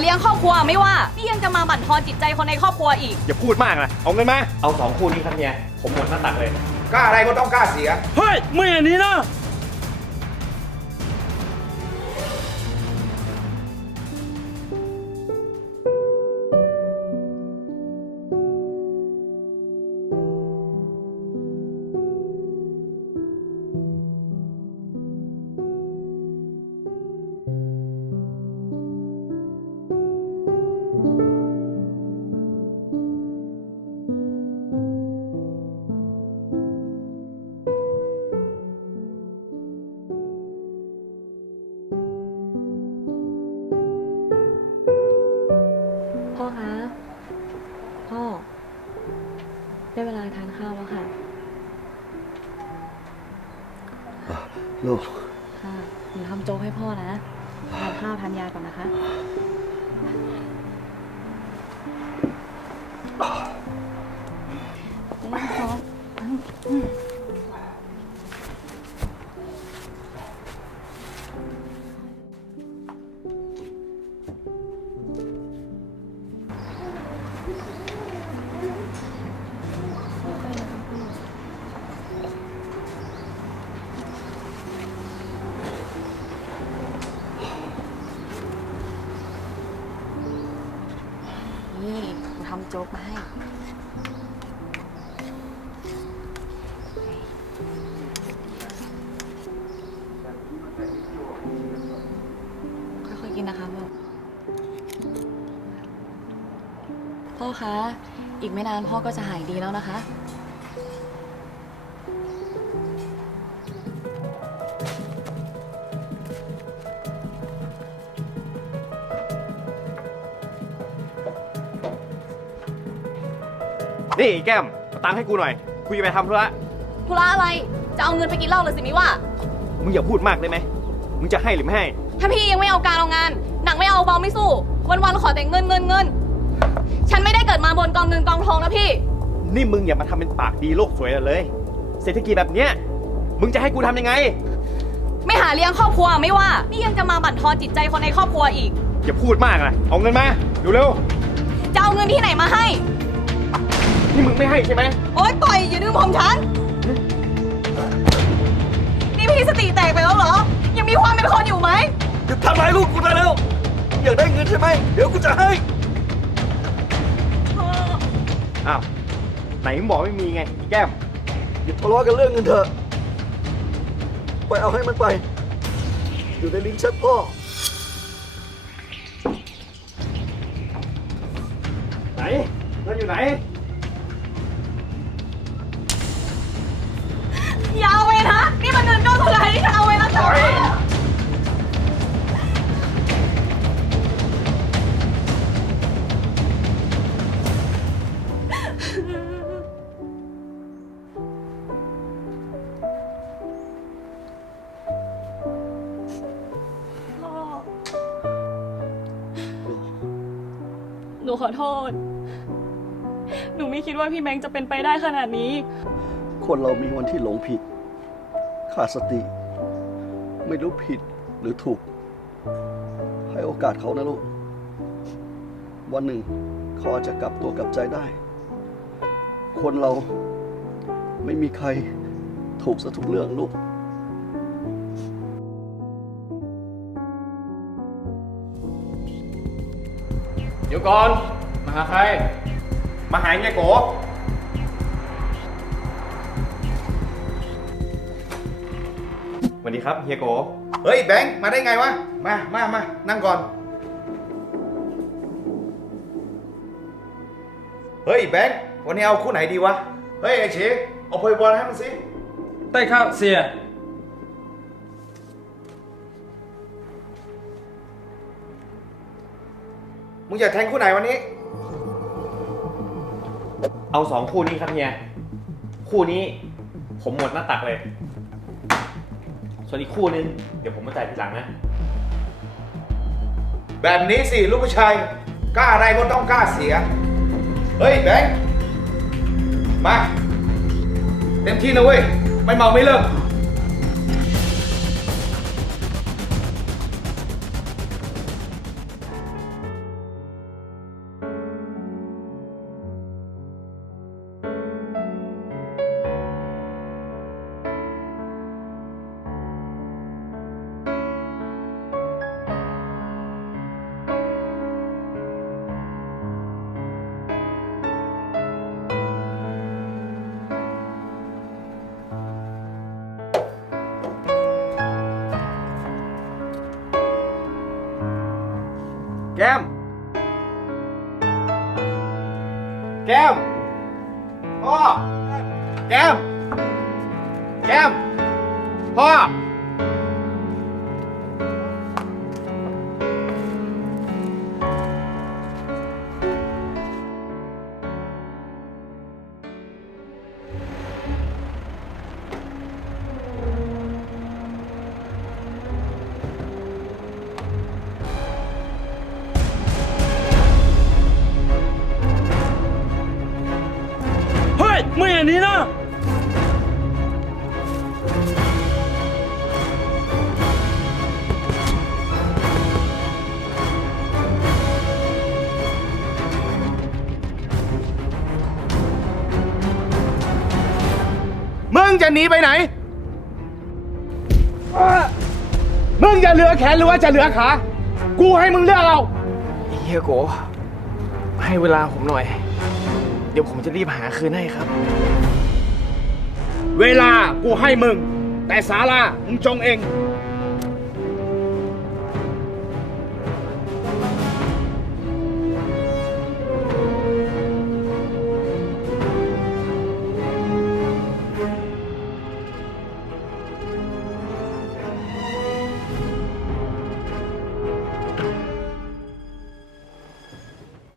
เลี้ยงครอบครัวไม่ว่า นี่ยังจะมาบั่นทอนจิตใจคนในครอบครัวอีก อย่าพูดมากนะ เอาเงินมา เอาสองคู่นี้ครับเฮียผมหมดหน้าตักเลย กล้าอะไรก็ต้องกล้าเสีย เฮ้ยไม่อย่างนี้นะ ลูกค่ะหนูทำโจ๊กให้พ่อนะทานข้าวทานยาก่อนนะคะนี่ หนูทำโจ๊กมาให้ ค่อยๆกินนะคะพ่อพ่อคะ อีกไม่นานพ่อก็จะหายดีแล้วนะคะ นี่แก้มเอาตังค์ให้กูหน่อยกูจะไปทำธุระธุระอะไร จะเอาเงินไปกินเหล้าเลยสิมิว่า มึงอย่าพูดมากได้ไหมมึงจะให้หรือไม่ให้ ถ้าพี่ยังไม่เอาการเอางาน หนักไม่เอาเบาไม่สู้ วันๆขอแต่เงินเงินเงิน ฉันไม่ได้เกิดมาบนกองเงินกองทองนะพี่ นี่มึงอย่ามาทำเป็นปากดีโลกสวยเลย เศรษฐกิจแบบเนี้ยมึงจะให้กูทำยังไง ไม่หาเลี้ยงครอบครัวไม่ว่า นี่ยังจะมาบั่นทอนจิตใจคนในครอบครัวอีก อย่าพูดมากนะเอาเงินมาดูเร็วจะเอาเงินที่ไหนมาให้ นี่มึงไม่ให้ใช่ไหมโอ๊ยปล่อยอย่าดึงผมฉัน นี่พี่สติแตกไปแล้วเหรอ ยังมีความเป็นคนอยู่ไหมอย่าทำร้ายลูกกูได้แล้วอยากได้เงินใช่ไหมเดี๋ยวกูจะให้อ้าวไหนมึงบอกไม่มีไงอีแก้มอย่าทะเลาะกันเรื่องเงินเถอะไปเอาให้มันไป อยู่ในลิ้นชักพ่อไหนเงินอยู่ไหน หนูขอโทษ หนูไม่คิดว่าพี่แบงค์จะเป็นไปได้ขนาดนี้ คนเรามีวันที่หลงผิด ขาดสติ ไม่รู้ผิดหรือถูก ให้โอกาสเขานะลูก วันหนึ่งเขาอาจจะกลับตัวกลับใจได้ คนเราไม่มีใครถูกซะทุกเรื่องลูก เดี๋ยวก่อน มาหาใคร มาหาไงโกสวัสดีครับเฮียโก เฮ้ยแบงค์มาได้ไงวะ มามามานั่งก่อน เฮ้ยแบงค์วันนี้เอาคู่ไหนดีวะ เฮ้ยไอ้เชเอาโพยบอลให้มันสิ ได้ครับเสีย งอยากแทงคู่ไหนวันนี้ เอาสองคู่นี้ครับเฮีย คู่นี้ผมหมดหน้าตักเลย ส่วนอีกคู่นึง เดี๋ยวผมมาจ่ายทีหลังนะ แบบนี้สิลูกผู้ชายกล้าอะไรก็ต้องกล้าเสีย เฮ้ยแบงค์มา เต็มที่นะเว้ย ไม่เมาไม่เลิก แก้ม แก้มพ่อแก้ม แก้มพ่อ อย่างนี้นะ มึงจะหนีไปไหน มึงจะเหลือแขนหรือว่าจะเหลือขา กูให้มึงเลือกเอา เฮียโกให้เวลาผมหน่อย ดี๋ยวผมจะรีบหาคืนให้ครับ เวลากูให้มึง แต่สาลามึงจงเอง